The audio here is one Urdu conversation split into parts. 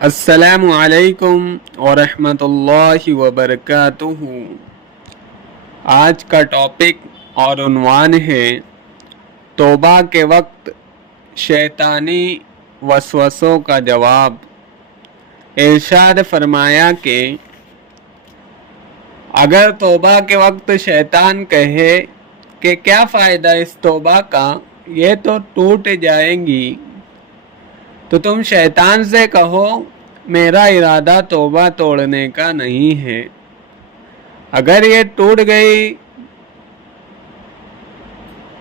السلام علیکم ورحمۃ اللہ وبرکاتہ۔ آج کا ٹاپک اور عنوان ہے توبہ کے وقت شیطانی وسوسوں کا جواب۔ ارشاد فرمایا کہ اگر توبہ کے وقت شیطان کہے کہ کیا فائدہ اس توبہ کا، یہ تو ٹوٹ جائیں گی، تو تم شیطان سے کہو میرا ارادہ توبہ توڑنے کا نہیں ہے، اگر یہ ٹوٹ گئی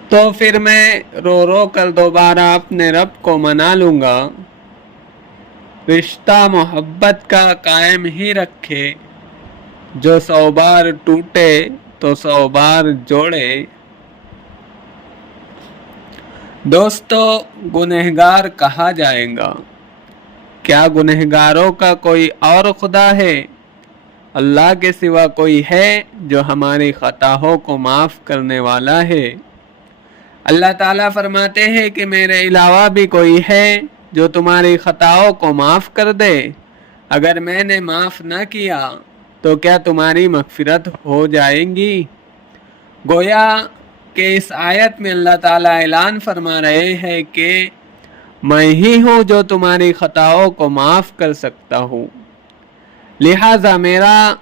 تو پھر میں رو رو کر دوبارہ اپنے رب کو منا لوں گا۔ رشتہ محبت کا قائم ہی رکھے، جو 100 بار ٹوٹے تو 100 بار جوڑے۔ دوستو، گنہگار کہا جائے گا، کیا گنہگاروں کا کوئی اور خدا ہے؟ اللہ کے سوا کوئی ہے جو ہماری خطاؤں کو معاف کرنے والا ہے؟ اللہ تعالیٰ فرماتے ہیں کہ میرے علاوہ بھی کوئی ہے جو تمہاری خطاؤں کو معاف کر دے؟ اگر میں نے معاف نہ کیا تو کیا تمہاری مغفرت ہو جائے گی؟ گویا کہ اس آیت میں اللہ تعالیٰ اعلان فرما رہے ہیں کہ میں ہی ہوں جو تمہاری خطاؤں کو معاف کر سکتا ہوں، لہٰذا میرا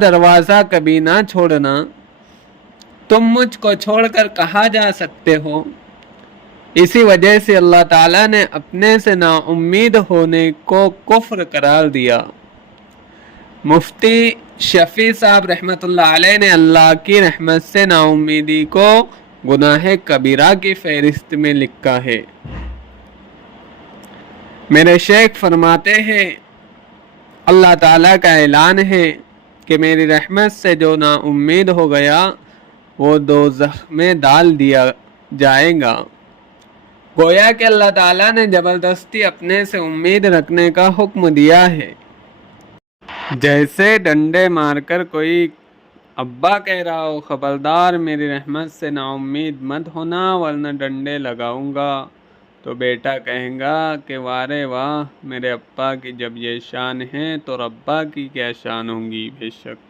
دروازہ کبھی نہ چھوڑنا۔ تم مجھ کو چھوڑ کر کہاں جا سکتے ہو؟ اسی وجہ سے اللہ تعالیٰ نے اپنے سے نا امید ہونے کو کفر قرار دیا۔ مفتی شفیع صاحب رحمۃ اللہ علیہ نے اللہ کی رحمت سے نا امیدی کو گناہ کبیرہ کی فہرست میں لکھا ہے۔ میرے شیخ فرماتے ہیں اللہ تعالیٰ کا اعلان ہے کہ میری رحمت سے جو نا امید ہو گیا وہ دوزخ میں ڈال دیا جائے گا۔ گویا کہ اللہ تعالیٰ نے زبردستی اپنے سے امید رکھنے کا حکم دیا ہے۔ جیسے ڈنڈے مار کر کوئی ابا کہہ رہا ہو خبردار میری رحمت سے نا امید مت ہونا ورنہ ڈنڈے لگاؤں گا، تو بیٹا کہیں گا کہ وارے واہ، میرے ابا کی جب یہ شان ہے تو ربا کی کیا شان ہوں گی۔ بے شک